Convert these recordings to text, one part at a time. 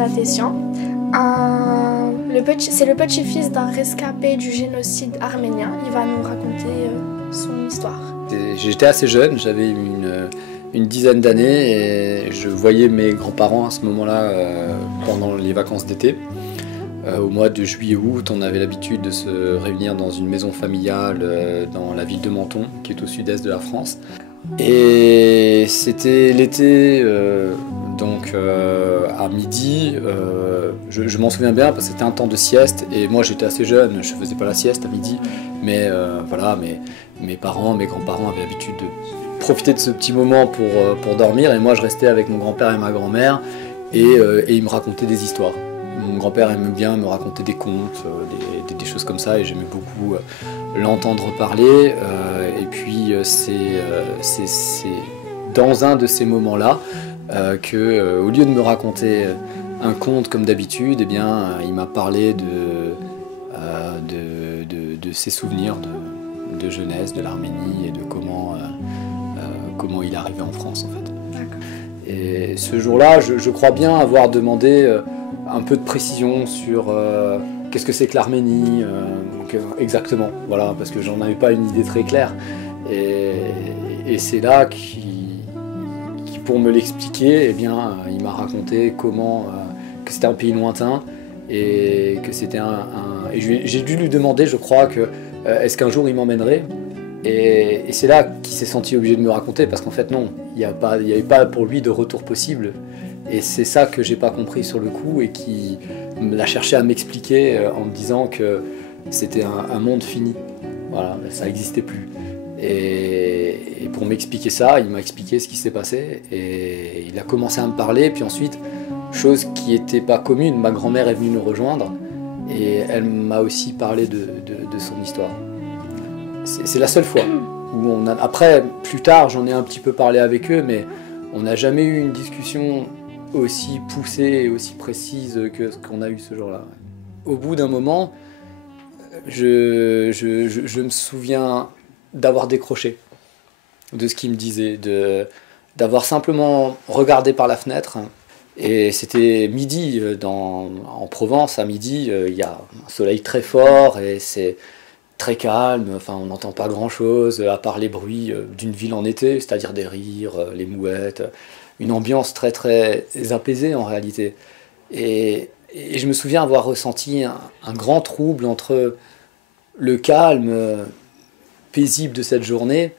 Tatésian. C'est le petit-fils d'un rescapé du génocide arménien. Il va nous raconter son histoire. J'étais assez jeune, j'avais une dizaine d'années et je voyais mes grands-parents à ce moment-là pendant les vacances d'été. Au mois de juillet-août, on avait l'habitude de se réunir dans une maison familiale dans la ville de Menton, qui est au sud-est de la France. Et c'était l'été, donc à midi, je m'en souviens bien parce que c'était un temps de sieste et moi j'étais assez jeune, je faisais pas la sieste à midi, mais voilà, mes parents, mes grands-parents avaient l'habitude de profiter de ce petit moment pour dormir et moi je restais avec mon grand-père et ma grand-mère et ils me racontaient des histoires. Mon grand-père aimait bien me raconter des contes, des choses comme ça et j'aimais beaucoup l'entendre parler et puis c'est dans un de ces moments-là que au lieu de me raconter un conte comme d'habitude, eh bien, il m'a parlé de ses souvenirs de jeunesse, de l'Arménie et de comment il est arrivé en France en fait. Et ce jour-là, je crois bien avoir demandé un peu de précision sur qu'est-ce que c'est que l'Arménie exactement, voilà, parce que j'en avais pas une idée très claire. Et c'est là qui pour me l'expliquer, eh bien, il m'a raconté comment que c'était un pays lointain et que c'était et j'ai dû lui demander, je crois, que est-ce qu'un jour il m'emmènerait. Et c'est là qu'il s'est senti obligé de me raconter, parce qu'en fait non, il n'y avait pas pour lui de retour possible. Et c'est ça que j'ai pas compris sur le coup et qui l'a cherché à m'expliquer en me disant que c'était un monde fini. Voilà, ça n'existait plus. Et pour m'expliquer ça, il m'a expliqué ce qui s'est passé et il a commencé à me parler. Puis ensuite, chose qui n'était pas commune, ma grand-mère est venue nous rejoindre et elle m'a aussi parlé de son histoire. C'est la seule fois où on a... Après, plus tard, j'en ai un petit peu parlé avec eux, mais on n'a jamais eu une discussion aussi poussée et aussi précise que ce qu'on a eu ce jour-là. Au bout d'un moment, je me souviens d'avoir décroché de ce qu'il me disait, d'avoir simplement regardé par la fenêtre. Et c'était midi, en Provence, à midi, il y a un soleil très fort et c'est très calme, enfin, on n'entend pas grand-chose, à part les bruits d'une ville en été, c'est-à-dire des rires, les mouettes, une ambiance très très apaisée en réalité. Et je me souviens avoir ressenti un grand trouble entre le calme paisible de cette journée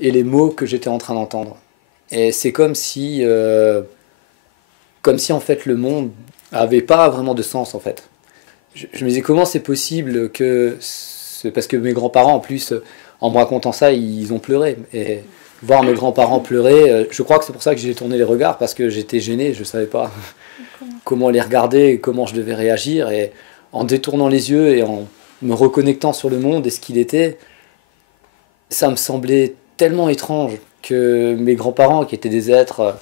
et les mots que j'étais en train d'entendre. Et c'est comme si en fait le monde avait pas vraiment de sens en fait. Je me disais comment c'est possible que... Parce que mes grands-parents en plus, en me racontant ça, ils ont pleuré. Et voir mes grands-parents pleurer, je crois que c'est pour ça que j'ai tourné les regards, parce que j'étais gêné, je savais pas comment les regarder, comment je devais réagir. Et en détournant les yeux et en me reconnectant sur le monde et ce qu'il était, ça me semblait tellement étrange que mes grands-parents, qui étaient des êtres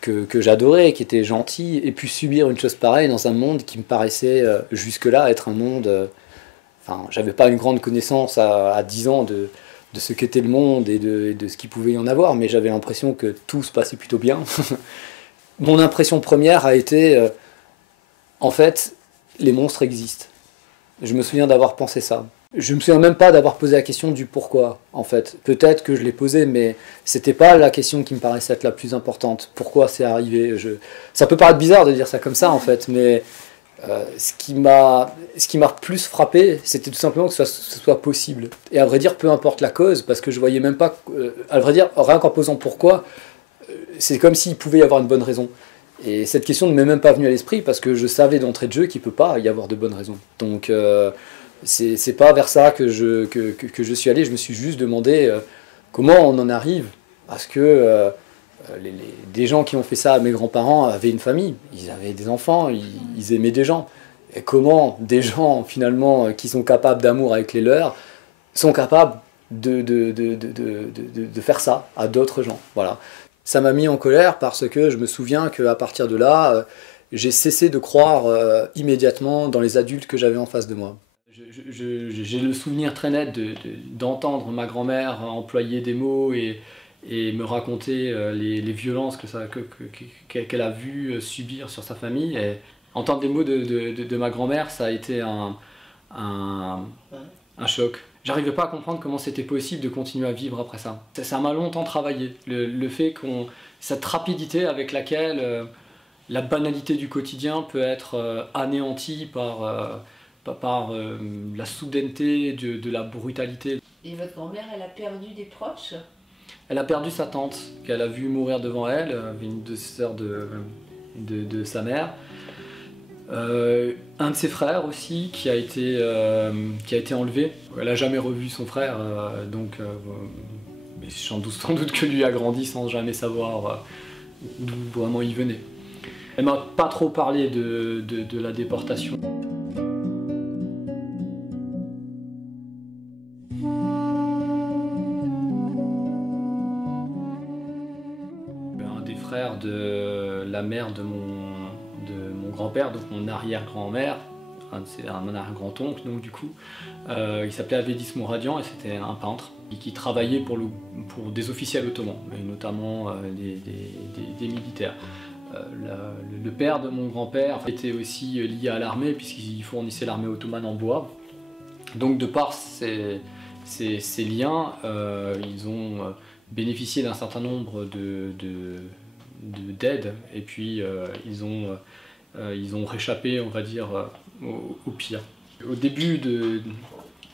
que j'adorais, qui étaient gentils, aient pu subir une chose pareille dans un monde qui me paraissait jusque-là être un monde... Enfin, j'avais pas une grande connaissance à 10 ans de ce qu'était le monde et de ce qu'il pouvait y en avoir, mais j'avais l'impression que tout se passait plutôt bien. Mon impression première a été, en fait, les monstres existent. Je me souviens d'avoir pensé ça. Je me souviens même pas d'avoir posé la question du pourquoi, en fait. Peut-être que je l'ai posée, mais c'était pas la question qui me paraissait être la plus importante. Pourquoi c'est arrivé? Ça peut paraître bizarre de dire ça comme ça, en fait, mais... ce qui m'a plus frappé, c'était tout simplement que ce soit possible. Et à vrai dire, peu importe la cause, parce que je voyais même pas... à vrai dire, rien qu'en posant pourquoi, c'est comme s'il pouvait y avoir une bonne raison. Et cette question ne m'est même pas venue à l'esprit, parce que je savais d'entrée de jeu qu'il ne peut pas y avoir de bonnes raisons. Donc, c'est pas vers ça que je suis allé. Je me suis juste demandé comment on en arrive à ce que... des gens qui ont fait ça à mes grands-parents avaient une famille, ils avaient des enfants, ils aimaient des gens. Et comment des gens, finalement, qui sont capables d'amour avec les leurs, sont capables de faire ça à d'autres gens. Voilà. Ça m'a mis en colère parce que je me souviens qu'à partir de là, j'ai cessé de croire immédiatement dans les adultes que j'avais en face de moi. J'ai le souvenir très net d'entendre ma grand-mère employer des mots et me raconter les violences qu'elle a vu subir sur sa famille. Et Entendre les mots de ma grand-mère, ça a été un choc. J'arrivais pas à comprendre comment c'était possible de continuer à vivre après ça. Ça m'a longtemps travaillé, le fait cette rapidité avec laquelle la banalité du quotidien peut être anéantie par la soudaineté de la brutalité. Et votre grand-mère, elle a perdu des proches? Elle a perdu sa tante, qu'elle a vue mourir devant elle, une de ses sœurs de sa mère. Un de ses frères aussi qui a été enlevé. Elle n'a jamais revu son frère, mais sans doute que lui a grandi sans jamais savoir d'où vraiment il venait. Elle m'a pas trop parlé de la déportation. Un des frères de la mère de mon grand-père, donc mon arrière-grand-mère, un arrière-grand-oncle, donc du coup, il s'appelait Avedis Mouradian et c'était un peintre qui travaillait pour des officiels ottomans, mais notamment des militaires. Le père de mon grand-père était aussi lié à l'armée puisqu'il fournissait l'armée ottomane en bois. Donc de par ces liens, ils ont bénéficié d'un certain nombre d'aides et puis ils ont réchappé, on va dire, au pire. Au début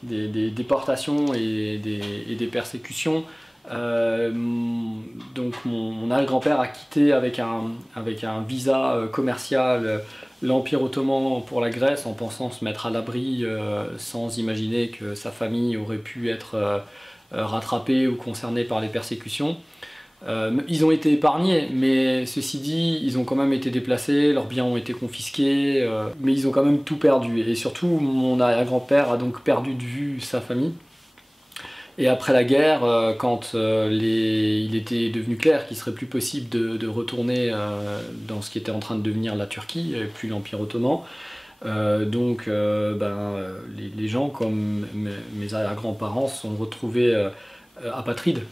des déportations et des persécutions, donc mon arrière-grand-père a quitté avec un visa commercial l'Empire ottoman pour la Grèce en pensant se mettre à l'abri sans imaginer que sa famille aurait pu être rattrapée ou concernée par les persécutions. Ils ont été épargnés, mais ceci dit, ils ont quand même été déplacés, leurs biens ont été confisqués, mais ils ont quand même tout perdu. Et surtout, mon arrière-grand-père a donc perdu de vue sa famille. Et après la guerre, quand il était devenu clair qu'il serait plus possible de retourner dans ce qui était en train de devenir la Turquie, et puis l'Empire ottoman, les gens comme mes arrière-grands-parents se sont retrouvés apatrides.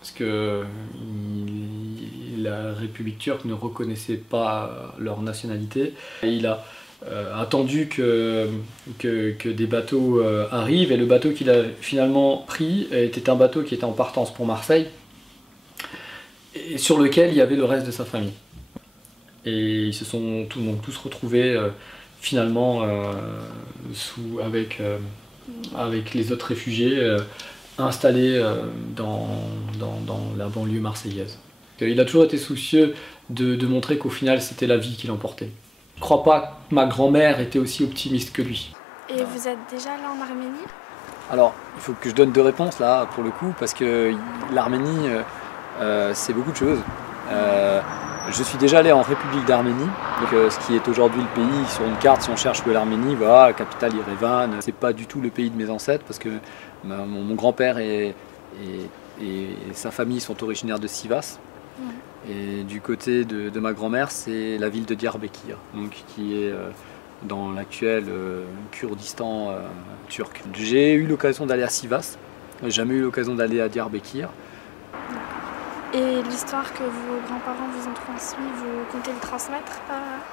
Parce que la République turque ne reconnaissait pas leur nationalité. Et il a attendu que des bateaux arrivent, et le bateau qu'il a finalement pris était un bateau qui était en partance pour Marseille, et sur lequel il y avait le reste de sa famille. Et ils se sont tous retrouvés finalement avec les autres réfugiés installés dans la banlieue marseillaise. Il a toujours été soucieux de montrer qu'au final c'était la vie qui l'emportait. Je ne crois pas que ma grand-mère était aussi optimiste que lui. Et vous êtes déjà allé en Arménie? Alors, il faut que je donne deux réponses là pour le coup, parce que l'Arménie c'est beaucoup de choses. Je suis déjà allé en République d'Arménie, ce qui est aujourd'hui le pays sur une carte. Si on cherche où est l'Arménie, voilà, capitale Yerevan. C'est pas du tout le pays de mes ancêtres, parce que mon grand-père et sa famille sont originaires de Sivas. Et du côté de ma grand-mère, c'est la ville de Diyarbakir, donc qui est dans l'actuel Kurdistan turc. J'ai eu l'occasion d'aller à Sivas, j'ai jamais eu l'occasion d'aller à Diyarbakir. Et l'histoire que vos grands-parents vous ont transmise, vous comptez le transmettre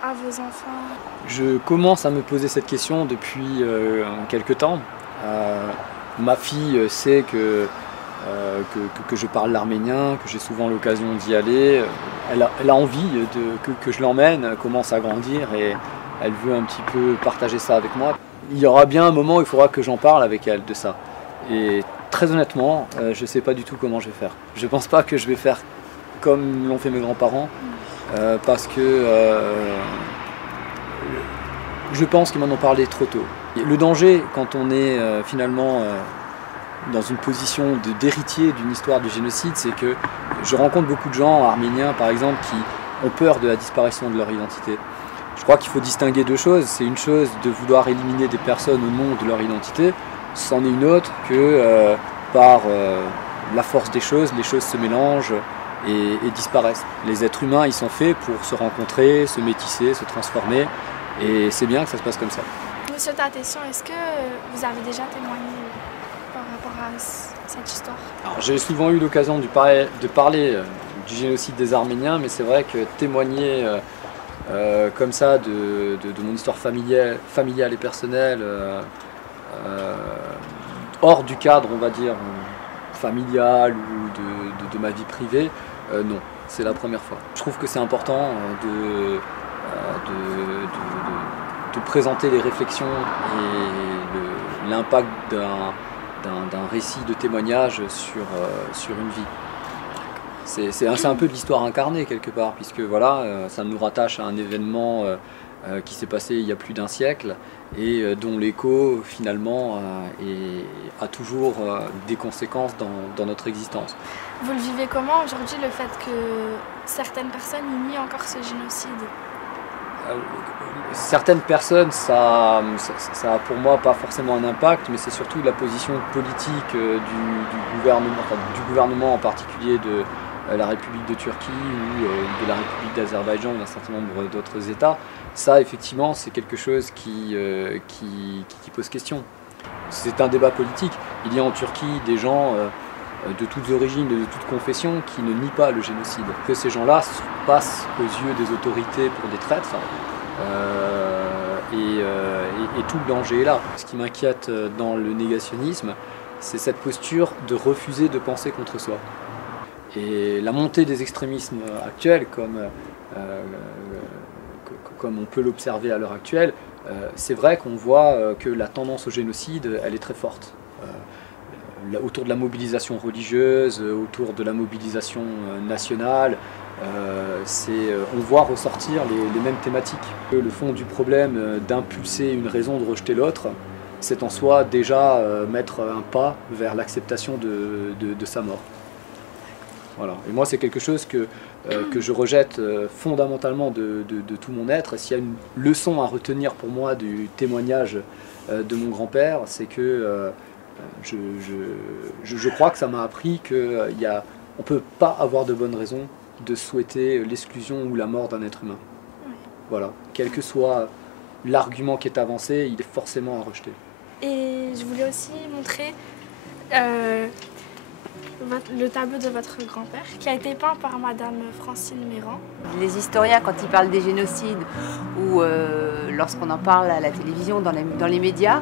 à vos enfants? Je commence à me poser cette question depuis quelques temps. Ma fille sait que je parle l'arménien, que j'ai souvent l'occasion d'y aller. Elle a envie que je l'emmène, elle commence à grandir et elle veut un petit peu partager ça avec moi. Il y aura bien un moment où il faudra que j'en parle avec elle de ça. Et très honnêtement, je ne sais pas du tout comment je vais faire. Je ne pense pas que je vais faire comme l'ont fait mes grands-parents, parce que je pense qu'ils m'en ont parlé trop tôt. Le danger, quand on est finalement dans une position d'héritier d'une histoire du génocide, c'est que je rencontre beaucoup de gens arméniens, par exemple, qui ont peur de la disparition de leur identité. Je crois qu'il faut distinguer deux choses. C'est une chose de vouloir éliminer des personnes au nom de leur identité, c'en est une autre que par la force des choses, les choses se mélangent et disparaissent. Les êtres humains, ils sont faits pour se rencontrer, se métisser, se transformer, et c'est bien que ça se passe comme ça. Monsieur Tatessian, est-ce que vous avez déjà témoigné par rapport à cette histoire? J'ai souvent eu l'occasion de parler du génocide des Arméniens, mais c'est vrai que témoigner comme ça de mon histoire familiale et personnelle, hors du cadre, on va dire, familial ou de ma vie privée, non, c'est la première fois. Je trouve que c'est important de présenter les réflexions et l'impact d'un récit de témoignage sur une vie. C'est un peu de l'histoire incarnée quelque part, puisque voilà, ça nous rattache à un événement qui s'est passé il y a plus d'un siècle et dont l'écho finalement a toujours des conséquences dans notre existence. Vous le vivez comment aujourd'hui, le fait que certaines personnes nient encore ce génocide? Certaines personnes, ça a pour moi pas forcément un impact, mais c'est surtout la position politique du gouvernement en particulier de la République de Turquie ou de la République d'Azerbaïdjan ou d'un certain nombre d'autres États. Ça, effectivement, c'est quelque chose qui pose question. C'est un débat politique. Il y a en Turquie des gens de toutes origines, de toutes confessions, qui ne nient pas le génocide. Que ces gens-là passent aux yeux des autorités pour des traîtres, et tout le danger est là. Ce qui m'inquiète dans le négationnisme, c'est cette posture de refuser de penser contre soi. Et la montée des extrémismes actuels, comme on peut l'observer à l'heure actuelle, c'est vrai qu'on voit que la tendance au génocide, elle est très forte. Autour de la mobilisation religieuse, autour de la mobilisation nationale, on voit ressortir les mêmes thématiques. Le fond du problème d'impulser une raison de rejeter l'autre, c'est en soi déjà mettre un pas vers l'acceptation de sa mort. Voilà. Et moi, c'est quelque chose que je rejette fondamentalement de tout mon être. S'il y a une leçon à retenir pour moi du témoignage de mon grand-père, c'est que je crois que ça m'a appris qu'on ne peut pas avoir de bonnes raisons de souhaiter l'exclusion ou la mort d'un être humain. Voilà. Quel que soit l'argument qui est avancé, il est forcément à rejeter. Et je voulais aussi montrer le tableau de votre grand-père qui a été peint par Madame Francine Méran. Les historiens, quand ils parlent des génocides ou lorsqu'on en parle à la télévision, dans les médias,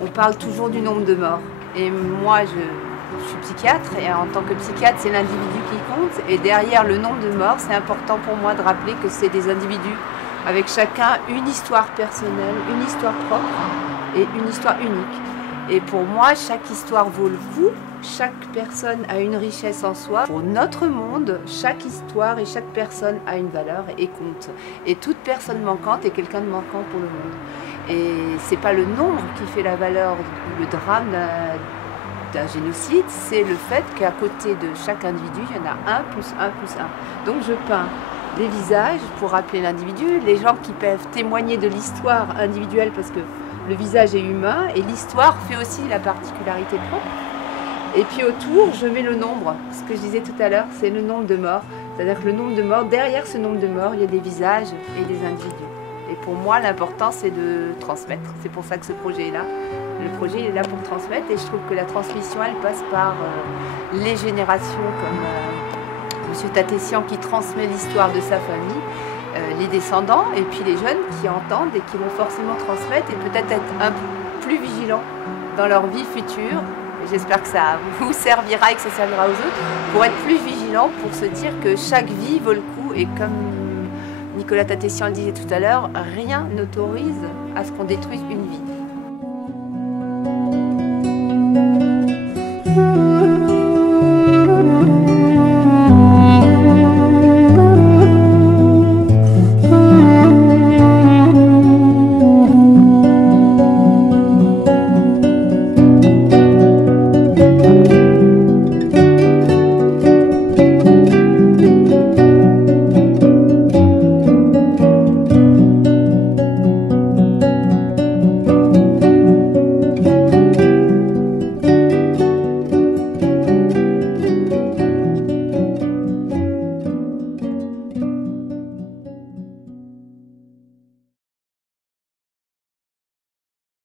on parle toujours du nombre de morts. Et moi, je suis psychiatre et en tant que psychiatre, c'est l'individu qui compte. Et derrière le nombre de morts, c'est important pour moi de rappeler que c'est des individus avec chacun une histoire personnelle, une histoire propre et une histoire unique. Et pour moi, chaque histoire vaut le coup. Chaque personne a une richesse en soi. Pour notre monde, chaque histoire et chaque personne a une valeur et compte. Et toute personne manquante est quelqu'un de manquant pour le monde. Et c'est pas le nombre qui fait la valeur, le drame d'un génocide, c'est le fait qu'à côté de chaque individu, il y en a 1 plus 1 plus 1. Donc je peins les visages pour rappeler l'individu, les gens qui peuvent témoigner de l'histoire individuelle parce que le visage est humain et l'histoire fait aussi la particularité propre. Et puis autour, je mets le nombre. Ce que je disais tout à l'heure, c'est le nombre de morts. C'est-à-dire que le nombre de morts, derrière ce nombre de morts, il y a des visages et des individus. Et pour moi, l'important, c'est de transmettre. C'est pour ça que ce projet est là. Le projet il est là pour transmettre et je trouve que la transmission, elle passe par les générations comme M. Tatessian qui transmet l'histoire de sa famille, les descendants et puis les jeunes qui entendent et qui vont forcément transmettre et peut-être être un peu plus vigilants dans leur vie future. J'espère que ça vous servira et que ça servira aux autres pour être plus vigilants, pour se dire que chaque vie vaut le coup et comme Nicolas Tatessian le disait tout à l'heure, rien n'autorise à ce qu'on détruise une vie.